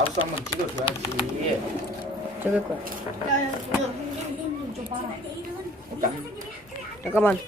마우스 한번 찍어줘야지. 찍을 거야. 야야 뭐야 힘좀 줘봐라. 일단 잠깐만.